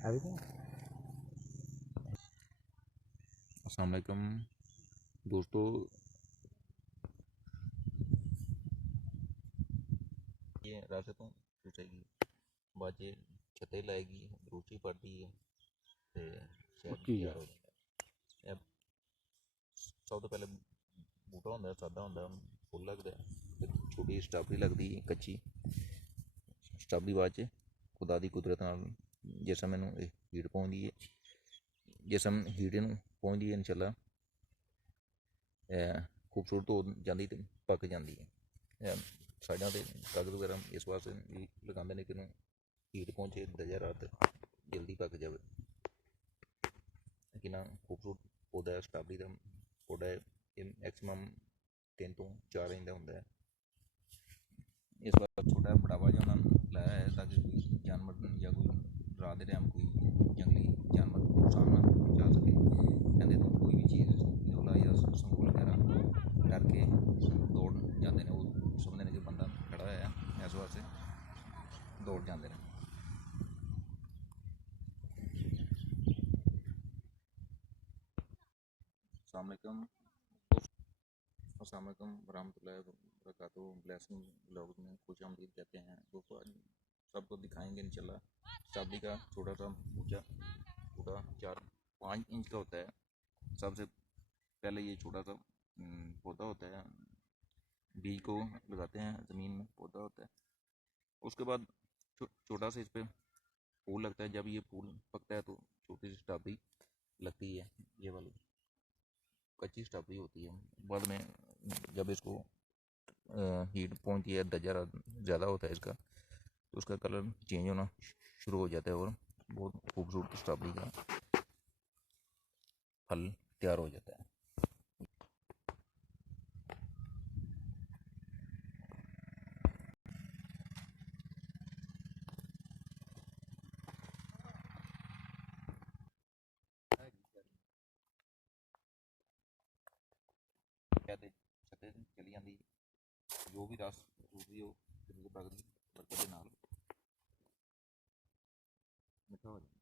अभी तो अस्सलाम वालेकुम दोस्तों। ये रात तो टूटेगी बाजे छते लाएगी रोटी पड़ती है ते शायद की तैयार गल हो जाता है। सब तो पहले बूटा होंगे सादा होंगे फुल लगता है फिर छोटी स्ट्राबेरी लगती है कच्ची स्ट्राबेरी बाद च खुदा की कुदरत नाल जिस समय हीट पहुँचती है जिस समय हीट पहुँचती है इंशाल्लाह खूबसूरत हो जाती तो पक जाती है। साइडों से कागज़ वगैरह इस वास्ते भी लगाते हैं कि हीट पहुँचे दजा रात जल्दी पक जाए। कि ना खूबसूरत पौधा है स्ट्राबेरी का पौधा है ये मैक्सिमम 3 तो 4 इंच का होंगे है। इस बार छोटा बढ़ावा जो उन्होंने लाया है ताकि कोई जानवर या कोई रात के टाइम कोई जंगली जानवर नुकसान ना पहुँचा सके कहते तो कोई भी चीज़ झोला या संगोल वगैरह डर के दौड़ जाते हैं वो समझते हैं कि बंदा खड़ा है इस वास्ते दौड़ जाते हैं। अस्सलाम वालेकुम अस्सलाम वालेकुम वरहमतुल्लाहि वबरकातुहू। ब्लेसिंग ब्लॉग में खुश आमदीद कहते हैं दोस्तों। आज सबको दिखाएंगे इंशाल्लाह स्ट्रॉबेरी का छोटा सा बूटा पूरा 4-5 इंच का होता है। सबसे पहले ये छोटा सा पौधा होता है बीज को लगाते हैं ज़मीन में पौधा होता है। उसके बाद छोटा सा इस पर फूल लगता है। जब ये फूल पकता है तो छोटी सी स्ट्रॉबेरी लगती है। ये वाली कच्ची स्ट्रॉबेरी होती है। बाद में जब इसको हीट पहुंचती है दर्जा ज़्यादा होता है इसका तो उसका कलर चेंज होना शुरू हो जाता है और बहुत खूबसूरत स्ट्रॉबेरी का फल तैयार हो जाता है। कहते छते चली जाती जो भी रस चूसदी हो पकदी बरकत के नाल मिठा हो जाता।